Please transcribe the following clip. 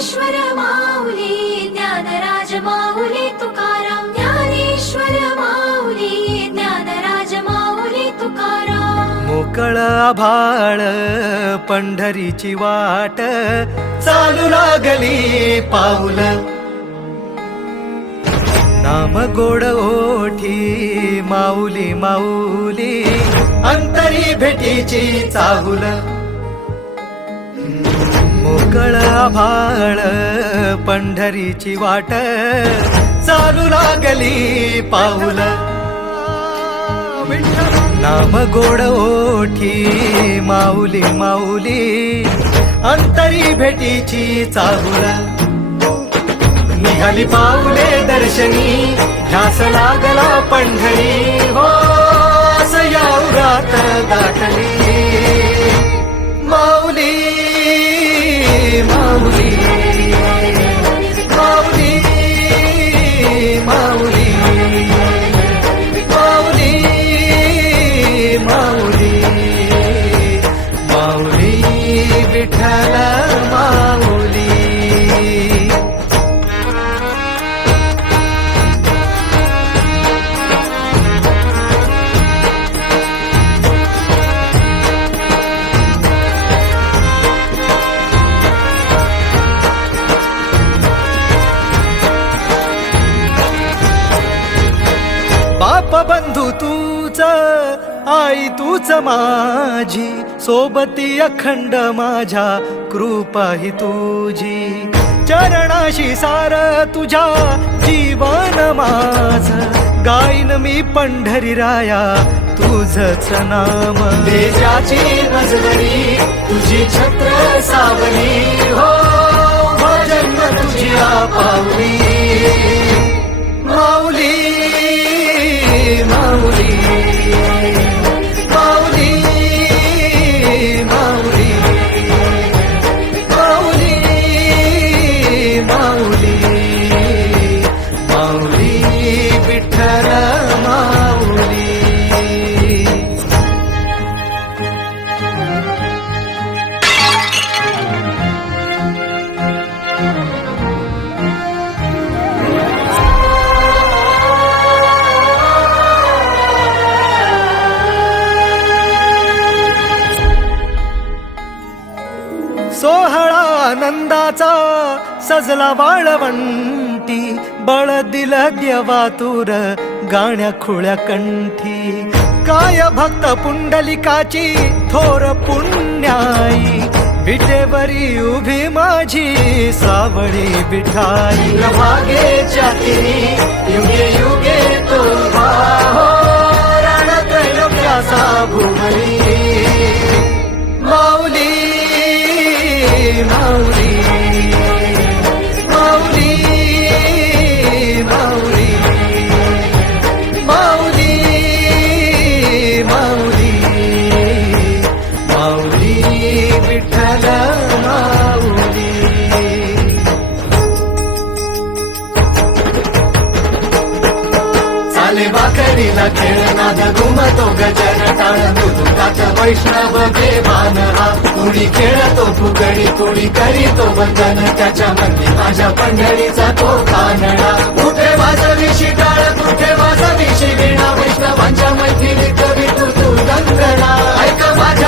ज्ञानेश्वर माऊली ज्ञानराज माऊली तुकाराम ज्ञानेश्वर माऊली ज्ञानराज माऊली तुकाराम मोकळ आभाळ पंढरीची वाट चालू लागली पाऊल नाम गोड ओठी माऊली माऊली अंतरी भेटीची चाहुल मोकळ आभाळ पंढरीची वाट चालू लागली पाऊल नाम गोड ओठी माऊली माऊली अंतरी भेटीची चाहुल निघाली पाऊले दर्शनी ध्यास लागला पंढरी हो सयाउरात गाठली माऊली माऊली माऊली माऊली माऊली माऊली माऊली विठ्ठल माऊली बाप बंधू तूच आई तूच माझी सोबती अखंड माझ्या कृपा ही तुझी चरणाशी सार तुझ्या जीवन माझ गाईन मी पंढरी राया तुझच नाम देशाची नजरी तुझी छत्र सावली हो भजन तुझी पावली माऊली माऊली माऊली माऊली माऊली माऊली माऊली विठ्ठल माऊली सोहळा आनंदाचा सजला वाळवंटी बळ दिलं देवा तूर गाण्या खुळ्या कंठी काय भक्त पुंडलिकाची थोर पुण्याई विटेवरी उभी माझी सावळी विठाई भागेच्या तिरी युगे युगे तो हो रण त्रैलोक्याचा भुमरी माऊली माऊली माऊली माऊली माऊली माऊली माऊली विठ्ठल माऊली चाले भाकरीला खेळनाद घुमतो गजर टाळ मृदुकात वैष्णव देवान हा कुणी खेळतो फुगडी कुणी करीतो वंदन त्याच्या मध्ये माझ्या पंढरीचा तो कानडा कुठे वाजवी शिटाळ कुठे वाजवी शिवीणा वैष्णवांच्या मैत्रिणीत विठू तू गंगणा ऐक माझ्या